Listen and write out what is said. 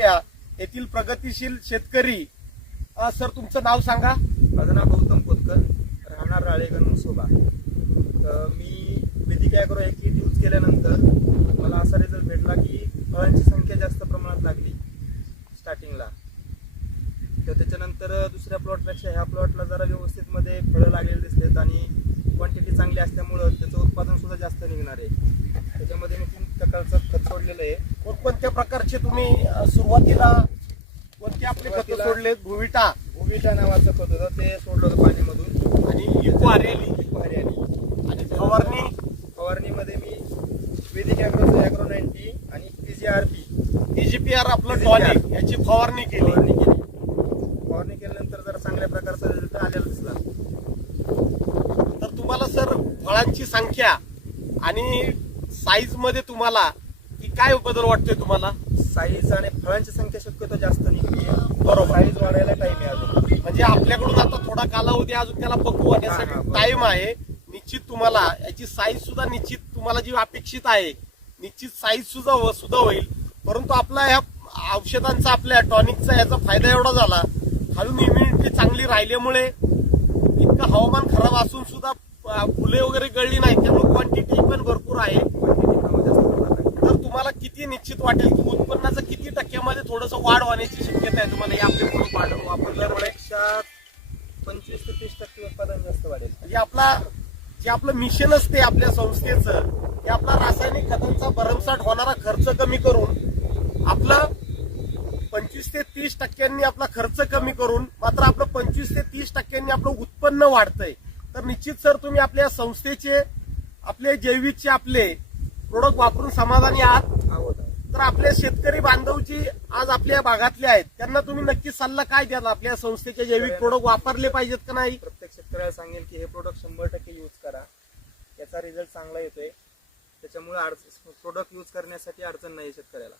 येथील प्रगतीशील शेतकरी। सर तुमचं नाव सांगा। माझं नाव गौतम कोतकर, राहणार राळेगण मुसोबा। मी वैदिक ॲग्रो एक किट यूज केल्यानंतर मला असा रिझल्ट भेटला की फळांची संख्या जास्त प्रमाणात लागली स्टार्टिंगला। तर त्याच्यानंतर दुसऱ्या प्लॉटपेक्षा ह्या प्लॉटला जरा व्यवस्थित मध्ये फळं लागलेली दिसलेत आणि क्वांटिटी चांगली असल्यामुळं त्याचं उत्पादन सुद्धा जास्त निघणार आहे। त्याच्यामध्ये मी 3 प्रकारचं खत सोडलेलं आहे। कोणकोणत्या प्रकारचे तुम्ही सुरुवातीला कोणते आपले खत सोडले? भुविटा नावाचं खत होतं, ते सोडलं होतं पाणीमधून। आणि इको हरियाली आणि फवारणीमध्ये मी वैदिक ॲग्रोचं ॲग्रो 90 आणि TGPR आपलं टॉनिक याची फवारणी केली। फवारणी केल्यानंतर जरा चांगल्या प्रकारचा रिझल्ट आलेला दिसला। तर तुम्हाला सर फळांची संख्या आणि साईज मध्ये तुम्हाला की काय बदल वाटतोय तुम्हाला? साईज आणि फळांची संख्या शक्यतो जास्त निघते। बरोबर, साईज वाढायला टाइम आहे अजून। म्हणजे आपल्याकडून आता थोडा कालावधी अजून त्याला पक्व होण्यासाठी टाइम आहे। निश्चित तुम्हाला याची साईज सुद्धा निश्चित तुम्हाला जी अपेक्षित आहे निश्चित साईज सुद्धा होईल। परंतु आपला ह्या औषधांचा आपल्या टॉनिकचा याचा फायदा एवढा झाला, खालून इम्युनिटी चांगली राहिल्यामुळे इतकं हवामान खराब असून सुद्धा फुले वगैरे गळली नाही, त्यामुळे क्वांटिटी पण भरपूर आहे। तर तुम्हाला किती निश्चित वाटेल की उत्पन्नाचं किती टक्क्यामध्ये थोडस वाढ होण्याची शक्यता आहे तुम्हाला? या आपले प्रोडक्ट वापरल्यापेक्षा 25 ते 30% उत्पादन जास्त वाढेल। म्हणजे जे आपलं मिशन असते आपल्या संस्थेचं, ते आपला रासायनिक खतांचा भरमसाठ होणारा खर्च कमी करून आपला 25 ते 30% आपला खर्च कमी करून मात्र आपलं 25 ते 30% आपलं उत्पन्न वाढतंय। तर निश्चित सर तुम्ही आपल्या संस्थेचे आपले जैविकचे आपले प्रोडक्ट वापरून समाधानी आहात? तर आपले शेतकरी बांधव जी आज आपल्या भागातले आहेत त्यांना तुम्ही नक्की सल्ला काय द्याल? आपल्या संस्थेचे जैविक प्रोडक्ट वापरले पाहिजेत का नाही? प्रत्येक शेतकऱ्याला सांगेल की हे प्रोडक्ट 100% यूज करा, याचा रिझल्ट चांगला येतोय। त्याच्यामुळे प्रोडक्ट यूज करण्यासाठी अडचण नाही शेतकऱ्याला।